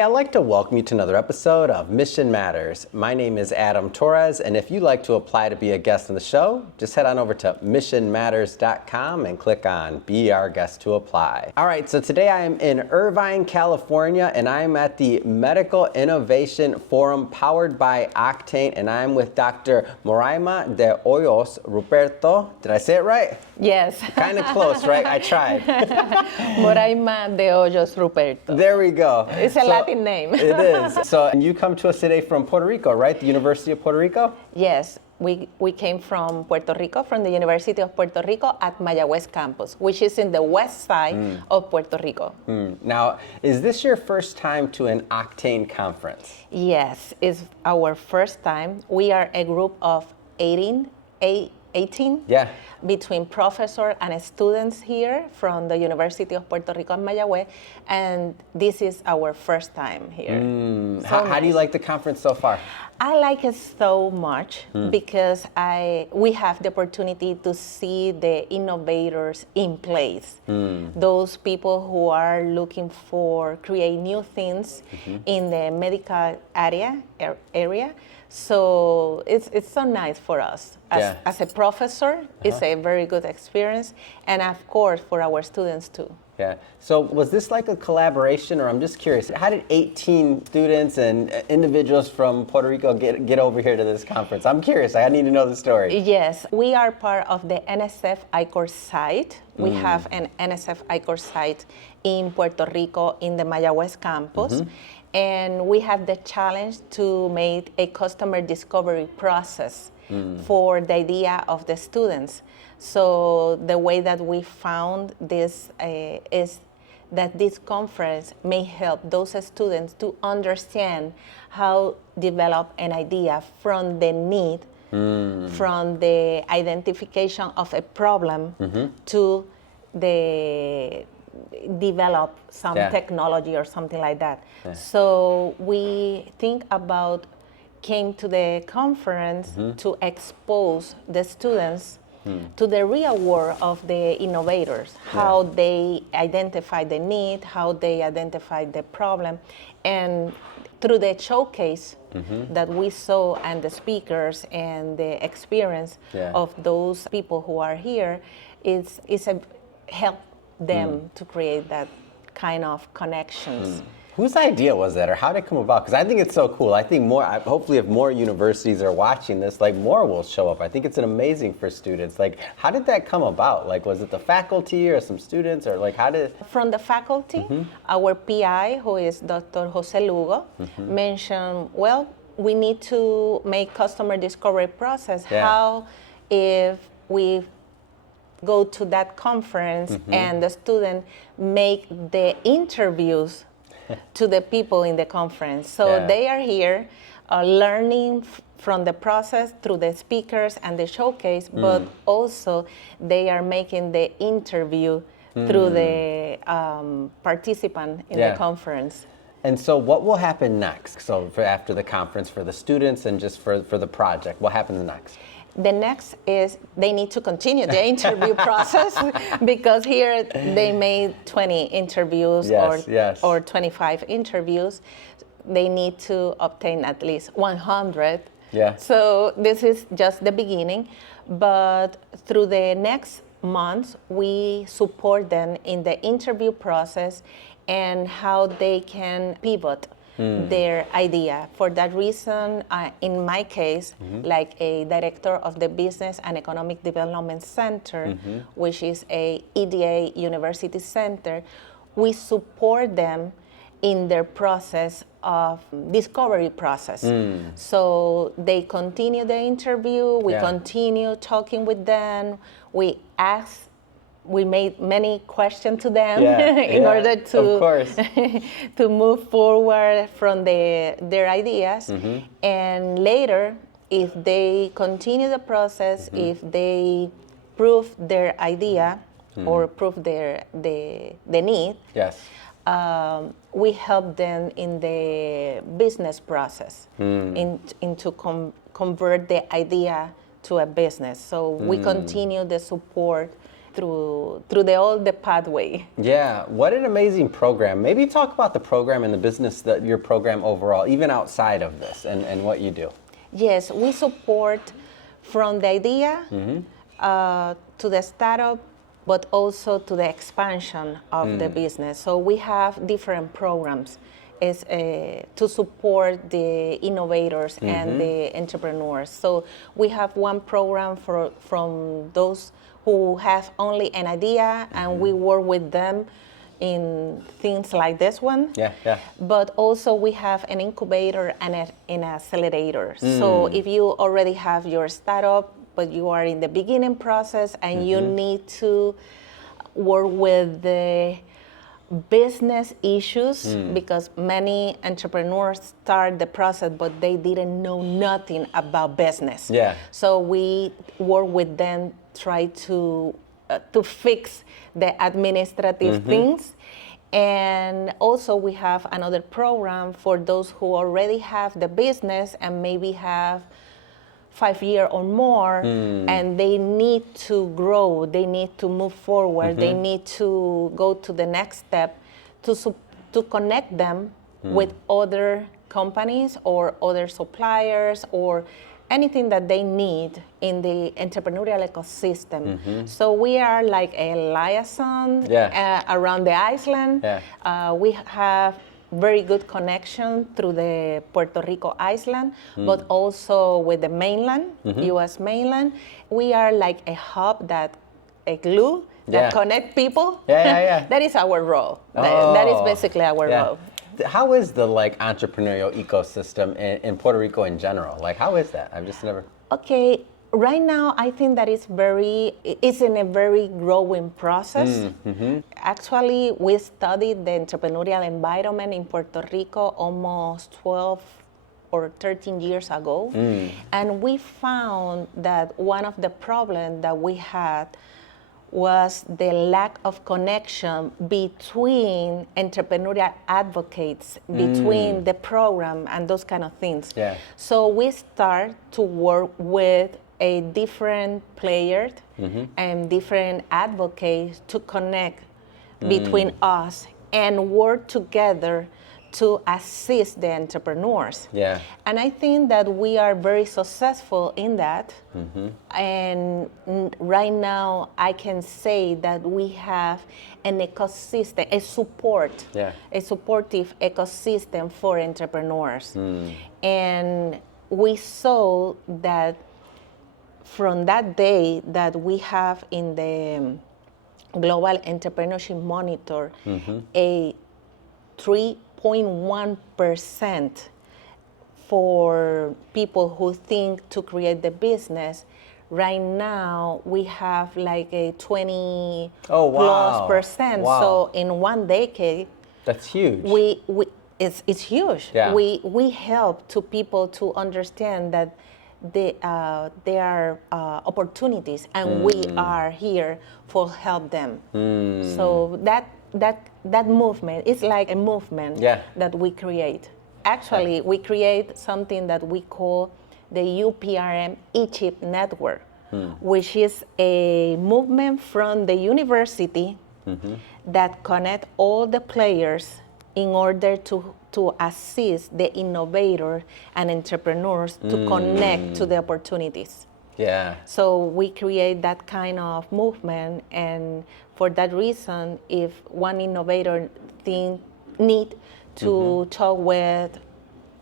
Hey, I'd like to welcome you to another episode of Mission Matters. My name is Adam Torres, and if you'd like to apply to be a guest on the show, just head on over to missionmatters.com and click on Be Our Guest to apply. All right, so today I am in Irvine, California, and I am at the Medical Innovation Forum powered by Octane, and I'm with Dr. Moraima De Hoyos-Ruperto. Did I say it right? Yes. Kind of close, right? I tried. Moraima De Hoyos-Ruperto. There we go. It's a Latin name. It is. So, and you come to us today from Puerto Rico, right? The University of Puerto Rico? Yes, we came from Puerto Rico, from the University of Puerto Rico at Mayagüez campus, which is in the west side of Puerto Rico. Now, is this your first time to an Octane conference? Yes, it's our first time. We are a group of 18 Yeah. between professors and students here from the University of Puerto Rico and Mayagüez, and this is our first time here. How do you like the conference so far? I like it so much because we have the opportunity to see the innovators in place. Those people who are looking for create new things in the medical area. So it's so nice for us. As a professor, it's a very good experience, and of course for our students too. Yeah. So was this like a collaboration, or I'm just curious, how did 18 students and individuals from Puerto Rico get over here to this conference? I'm curious. I need to know the story. Yes, we are part of the NSF ICOR site. We have an NSF ICOR site in Puerto Rico in the Mayagüez campus. And we have the challenge to make a customer discovery process for the idea of the students. So the way that we found this is that this conference may help those students to understand how develop an idea from the need, from the identification of a problem to the develop some technology or something like that. So we came to the conference to expose the students to the real world of the innovators, how they identify the need, how they identify the problem, and through the showcase that we saw and the speakers and the experience of those people who are here, it's a help them to create that kind of connections. Whose idea was that, or how did it come about? Because I think it's so cool. I think hopefully if more universities are watching this, like more will show up. I think it's amazing for students. Like, how did that come about? Like, was it the faculty or some students, or like how did? From the faculty, our PI, who is Dr. Jose Lugo, mentioned, well, we need to make customer discovery process. How if we go to that conference and the student make the interviews to the people in the conference. So they are here learning from the process through the speakers and the showcase, but also they are making the interview through the participant in the conference. And so what will happen next? So after the conference for the students and just for the project, what happens next? The next is they need to continue the interview process because here they made 20 interviews or 25 interviews. They need to obtain at least 100. So this is just the beginning. But through the next months, we support them in the interview process and how they can pivot their idea. For that reason, in my case, like a director of the Business and Economic Development Center, which is a EDA university center, we support them in their process of discovery process. So they continue the interview, we continue talking with them, we made many questions to them in order to to move forward from their ideas. And later, if they continue the process, if they prove their idea or prove the need, we help them in the business process, into convert the idea to a business. So we continue the support through the pathway. Yeah, what an amazing program. Maybe talk about the program and the business, your program overall, even outside of this, and what you do. Yes, we support from the idea to the startup, but also to the expansion of the business. So we have different programs to support the innovators and the entrepreneurs. So we have one program from those who have only an idea, and we work with them in things like this one. Yeah, yeah. But also we have an incubator and an accelerator. So if you already have your startup, but you are in the beginning process and you need to work with the business issues, because many entrepreneurs start the process but they didn't know nothing about business. Yeah. So we work with them, try to fix the administrative things. And also we have another program for those who already have the business and maybe have 5 years or more, and they need to grow, they need to move forward, they need to go to the next step, to connect them with other companies or other suppliers or anything that they need in the entrepreneurial ecosystem. So we are like a liaison around the island. Yeah. We have very good connection through the Puerto Rico island, but also with the mainland, U.S. mainland. We are like a hub, a glue that connect people. Yeah. That is our role. That is basically our role. How is the entrepreneurial ecosystem in Puerto Rico in general? How is that? I've just never. Okay, right now I think that it's in a very growing process. Actually, we studied the entrepreneurial environment in Puerto Rico almost 12 or 13 years ago, and we found that one of the problems that we had was the lack of connection between entrepreneurial advocates, between the program and those kind of things. Yeah. So we start to work with a different players and different advocates to connect between us and work together to assist the entrepreneurs. Yeah. And I think that we are very successful in that. And right now I can say that we have an ecosystem, a supportive ecosystem for entrepreneurs. And we saw that from that day that we have in the Global Entrepreneurship Monitor, a 3.1% for people who think to create the business. Right now, we have like a 20 plus percent. Wow. So in one decade, that's huge. It's huge. Yeah. We help to people to understand that there are opportunities, and we are here for help them. So that movement is like a movement that we create. Actually, we create something that we call the UPRM Egypt Network, which is a movement from the university that connect all the players in order to assist the innovator and entrepreneurs to connect to the opportunities. Yeah. So we create that kind of movement, and for that reason, if one innovator need to talk with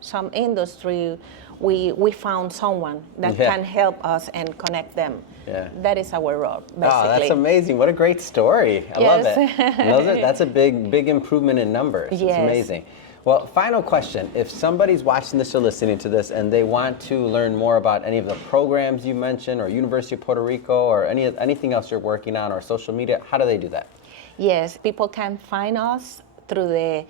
some industry, we found someone that can help us and connect them. Yeah. That is our role, basically. Oh, that's amazing. What a great story. I love it. That's a big improvement in numbers. Yes. It's amazing. Well, final question. If somebody's watching this or listening to this and they want to learn more about any of the programs you mentioned, or University of Puerto Rico, or anything else you're working on, or social media, how do they do that? Yes, people can find us through the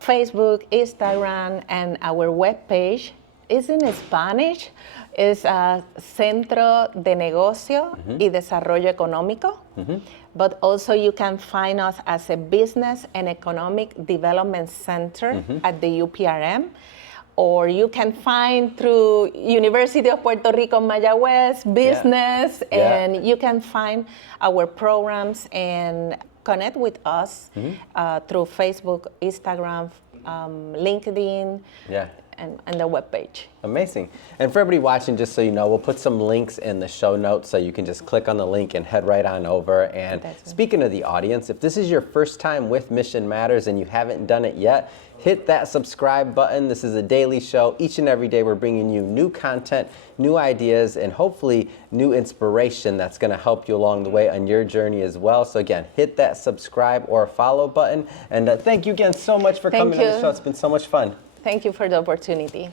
Facebook, Instagram, and our webpage. It's in Spanish. It's Centro de Negocio y Desarrollo Económico. But also you can find us as a Business and Economic Development Center at the UPRM. or you can find through University of Puerto Rico-Mayaguez business, and you can find our programs and connect with us through Facebook, Instagram, LinkedIn, and the webpage. Amazing. And for everybody watching, just so you know, we'll put some links in the show notes so you can just click on the link and head right on over. And speaking of the audience, if this is your first time with Mission Matters and you haven't done it yet, hit that subscribe button. This is a daily show. Each and every day we're bringing you new content, new ideas, and hopefully new inspiration that's going to help you along the way on your journey as well. So again, hit that subscribe or follow button. And thank you again so much for coming on the show. It's been so much fun. Thank you for the opportunity.